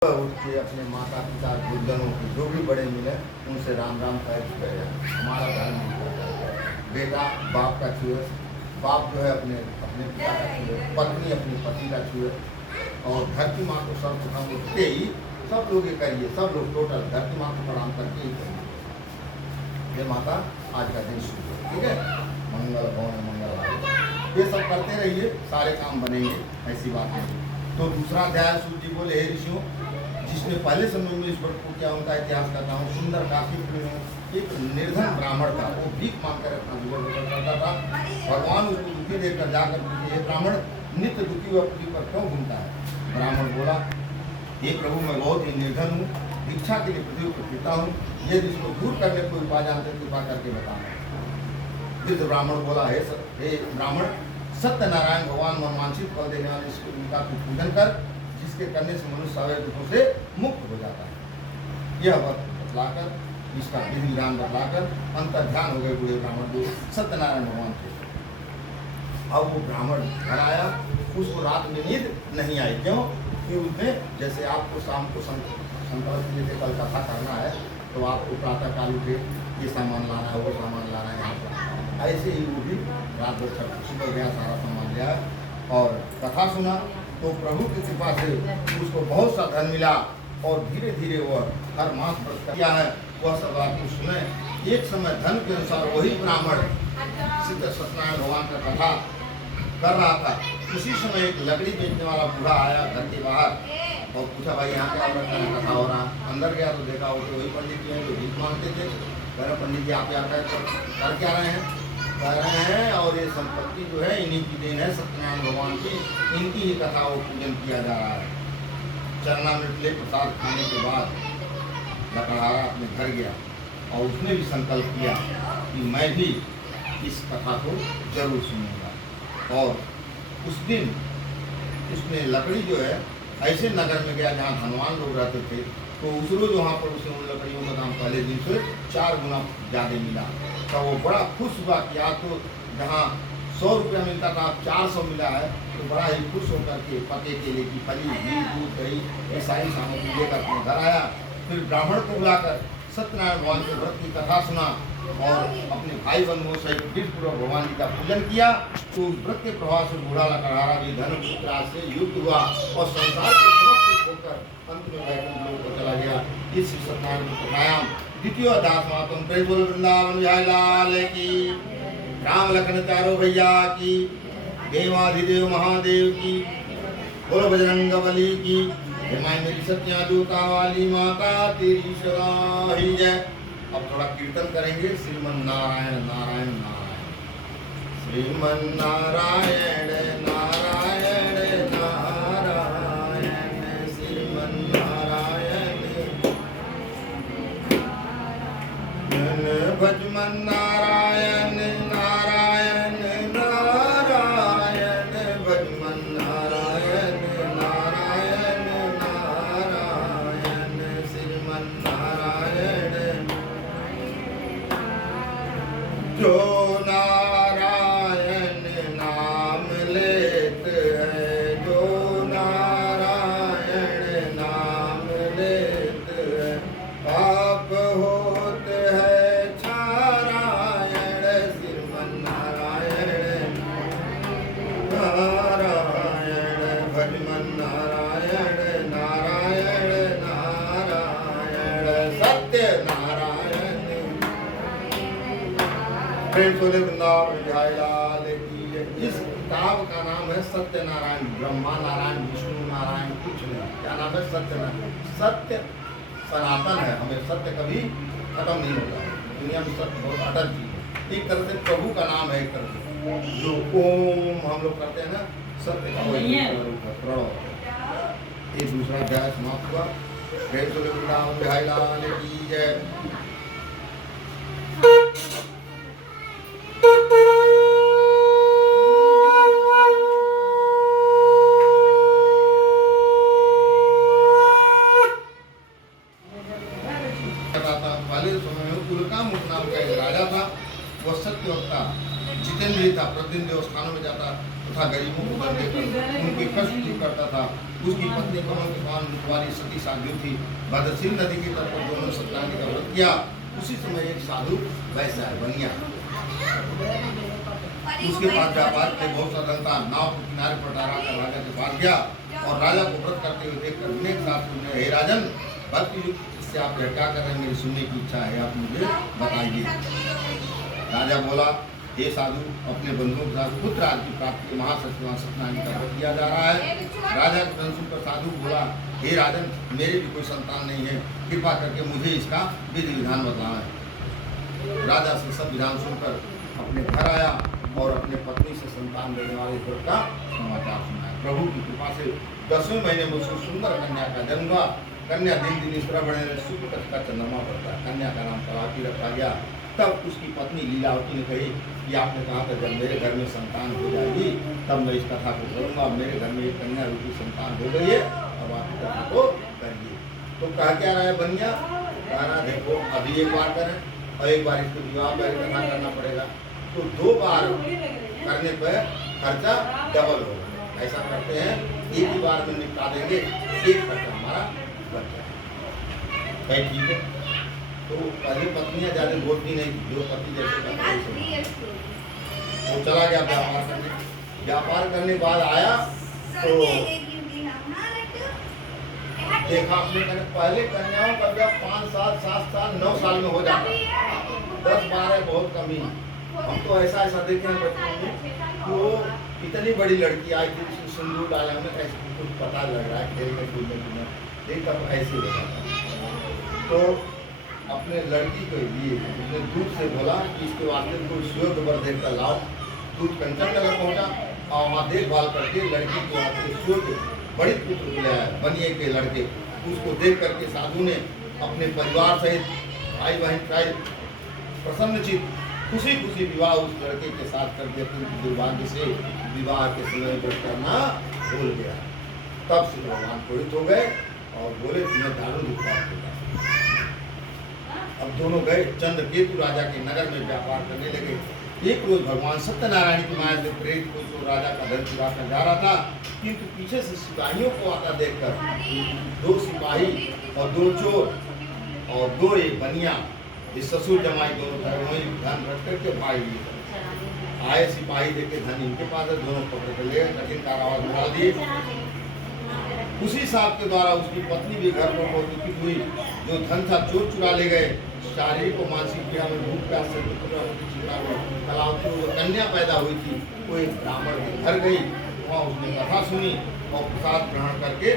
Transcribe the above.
उठ के अपने माता पिता गुरुजनों के जो भी बड़े मिले उनसे राम राम कह चुके हैं। हमारा धर्म नहीं करता है। बेटा बाप का छुए, बाप जो है अपने अपने पिता का छुए, पत्नी अपने पति का छुए, और धरती माँ को सर्वप्रथम उठते ही सब लोग ये करिए, सब लोग टोटल धरती माँ को प्रणाम करके ही करिए, ये माता आज का दिन शुरू है। ठीक है, मंगल भवन मंगल, ये सब करते रहिए, सारे काम बनेंगे, ऐसी बात नहीं। तो दूसरा अध्याय सूर्य जी बोले, हे ऋषियों, जिसने पहले समय में इस व्रत को किया उनका इतिहास करता हूँ। सुंदर काशी में एक निर्धन ब्राह्मण था, वो भीख मांग कर अपना जीवन बसर करता था। भगवान उसको दुखी देखकर जाकर पूछे, हे ब्राह्मण, नित्य दुखी व पृथ्वी पर क्यों घूमता है? ब्राह्मण बोला, हे प्रभु, मैं बहुत ही निर्धन हूँ, भिक्षा के लिए पृथ्वी पर फिरता हूँ, यदि इसको दूर करने कोई उपाय जानते कृपा करके बताना। फिर ब्राह्मण बोला, हे ब्राह्मण, सत्यनारायण भगवान मनवांछित फल देने वाले उनका पूजन कर, जिसके करने से मनुष्य सारे दुखों से मुक्त हो जाता है। यह वक्त बतलाकर, इसका विधि विधान बतलाकर अंतर ध्यान हो गए बूढ़े ब्राह्मण जो सत्यनारायण भगवान थे। अब वो ब्राह्मण घर आया, उसको रात में नींद नहीं आई। क्यों? कि उसने, जैसे आपको शाम को संकल्प लेके कल कथा करना है तो आपको प्रातः काल उठे, ये सामान लाना है, वो सामान लाना है, यहाँ ऐसे ही वो भी रात भर सुबह गया, सारा सामान लिया और कथा सुना। तो प्रभु की कृपा से उसको बहुत सा धन मिला और धीरे धीरे वह हर मास व्रत किया है, वह सब आपको सुने। एक समय धन के अनुसार वही ब्राह्मण सिद्ध सत्यनारायण भगवान का कथा कर रहा था। उसी समय एक लकड़ी बेचने वाला बूढ़ा आया घर के बाहर और पूछा, भाई यहाँ क्या कथा हो रहा? अंदर गया तो देखा वो तो वही पंडित जी हैं जो भीख मांगते थे। कह रहे, पंडित जी आप यहाँ कर क्या रहे हैं? कह रहे हैं और ये संपत्ति जो है इन्हीं की देन है, सत्यनारायण भगवान की, इनकी ही कथा वो पूजन किया जा रहा है। चरणामृत ले प्रसाद खाने के बाद लकड़हारा अपने घर गया और उसने भी संकल्प किया कि मैं भी इस कथा को जरूर सुनूंगा। और उस दिन उसने लकड़ी जो है ऐसे नगर में गया जहाँ धनवान लोग रहते थे, तो उस रोज वहाँ पर उसे उन लकड़ियों का दाम पहले दिन से 4 गुना ज़्यादा मिला। तो वो बड़ा खुश हुआ कि आज तो जहाँ 100 रुपया मिलता था, अब 400 मिला है। तो बड़ा ही खुश होकर के पके केले की फली, घी, दूध, दही, ये सारी सामग्री लेकर अपने घर आया। फिर ब्राह्मण को बुलाकर सत्यनारायण भगवान के व्रत की कथा सुना और अपने भाई बंधुओं सहित विधिपूर्वक भगवान जी का पूजन किया। तो उस व्रत के प्रभाव से बूढ़ा लकड़हारा भी धन पुत्र से युक्त हुआ और संसार के समस्त होकर अंत में वैकुंठ लोक को चला गया। इस सत्यनारायण को प्राणायाम। द्वितीय अध्याय समापन। प्रेम बोलो वृंदावन विहारी लाल की, राम लखन चारों भैया की, देवाधिदेव महादेव की, बोलो बजरंगबली की। माई मेरी सत्या दूता वाली माता तेरी सदा ही जय। अब थोड़ा कीर्तन करेंगे। श्रीमन नारायण नारायण नारायण, श्रीमन नारायण नारायण नारायण, श्रीमन नारायण भजमन नारायण नारायण नारायण, भजमन नारायण नारायण नारायण, श्रीमन नारायण। जो नारायण नाम लेत है, जो नारायण नाम लेत है, पाप होत है छारायण, श्रीमन नारायण नारायण, भजमन नारायण नारायण नारायण, सत्य नारायण। प्रेम सोले वृंदावन विहारी लाल की। इस किताब का नाम है सत्यनारायण। ब्रह्मा नारायण, विष्णु नारायण कुछ नहीं। क्या नाम है? सत्यनारायण। सत्य सनातन है, हमें सत्य कभी खत्म नहीं होगा। दुनिया में सत्य बहुत अटल चीज है। एक तरह से प्रभु का नाम है, एक तरह से जो ओम हम लोग करते हैं ना, सत्य का रूप है, प्रणव। ये दूसरा अध्याय समाप्त हुआ। प्रेम सोले वृंदावन विहारी लाल की जय। पहले समय में कुलकामुख नाम का एक राजा था। वह सत्यवक्ता जितेंद्रिय था, प्रतिदिन देवस्थानों में जाता, तथा गरीबों को दंड देकर उनके कष्ट दूर करता था। उसकी पत्नी कमल के पान वाली सती साधु थी। भद्रसिंह नदी की तरफ दोनों सत्याग्रह का व्रत किया। उसी समय एक साधु वैसा बन गया। उसके पास व्यापार के बहुत सा धन था। नाव के किनारे पर ठहरा कर राजा के पास गया और राजा को व्रत करते हुए देखकर विनय के साथ सुनने, हे राजन, भक्ति युक्त से आप क्या कर रहे हैं, मेरी सुनने की इच्छा है, आप मुझे बताइए। राजा बोला, हे साधु, अपने बंधुओं के साथ पुत्र राज्य की प्राप्ति के महासत्यवान सत्यनारायण का व्रत किया जा रहा है। राजा के वचन सुनकर साधु बोला, हे राजन, मेरे भी कोई संतान नहीं है, कृपा करके मुझे इसका विधि विधान बताना है। राजा से सब विधान सुनकर अपने घर आया और अपने पत्नी से संतान देने वाले व्रत का समाचार सुनाया। प्रभु की कृपा से 10वें महीने में उसको सुंदर कन्या का जन्म हुआ। कन्या दिन दिन इस तरह बढ़ने लगी, शुक्ल पक्ष का चंद्रमा पड़ता है। कन्या का नाम कलावती रखा गया। तब उसकी पत्नी लीलावती ने कही कि आपने कहा था जब मेरे घर में संतान हो जाएगी तब मैं इस कथा को करूँगा। मेरे घर में एक कन्या रूपी संतान हो गई है, अब आप इस कथा को करिए। तो कह क्या रहा है बनिया, कह रहा देखो अभी एक बार करें और एक बार इसको विवाह पर कथा करना पड़ेगा, तो 2 बार करने पर खर्चा डबल होगा। ऐसा करते हैं एक ही बार में निपटा देंगे, एक खर्चा हमारा बच जाएगा। भाई ठीक है। तो पहले पत्नियां ज्यादा बोलती नहीं थी, जो पति जैसे वो चला गया व्यापार करने। व्यापार करने बाद आया तो देखा अपने पहले कन्याओं का जब 5 साल 7 साल 9 साल में हो जाता, 10-12 बहुत कमी। हम तो ऐसा देखे हैं बचपन में, वो इतनी बड़ी लड़की आई थी, सिंदूर डाला, हमें कैसे कुछ पता लग रहा है खेलने कूदने में, लेकिन तब ऐसे हो जाता। तो अपने लड़की के लिए उसने दूध से बोला कि इसके वास्ते कोई स्वेद वर देखकर लाओ। दूध कंचन नगर पहुँचा और वहाँ देखभाल करके लड़की के वास्ते स्वेद बड़ी पुत्र ले आया, बनिए के लड़के। उसको देख करके साधु ने अपने परिवार सहित भाई बहन सहित प्रसन्नचित खुशी खुशी विवाह उस लड़के के साथ कर दिया। किंतु दुर्भाग्य से विवाह के समय व्रत करना भूल गया। तब से भगवान प्रेरित हो गए और बोले तुम्हें दारू दुष्पात होगा। अब दोनों गए चंद्रकेतु राजा के नगर में व्यापार करने लगे। एक रोज भगवान सत्यनारायण की माया से प्रेरित कोई तो राजा का धन चुरा कर जा रहा था, किंतु पीछे से सिपाहियों को आता देखकर 2 सिपाही और 2 चोर और 2 बनिया, ये ससुर जमाई दोनों धन रख करके भाग लिए। आए सिपाही देखे धन इनके पास है, दोनों पकड़ कर ले कठिन कारावास में डाल दिए। उसी साहब के द्वारा उसकी पत्नी भी घर पर पहुंची हुई। जो धन था चोर चुरा ले गए। शारीरिक और मानसिक पीड़ा में भूख प्यास से कलावती कन्या पैदा हुई थी, वो एक ब्राह्मण के घर गई, वहाँ उसने कथा सुनी और प्रसाद ग्रहण करके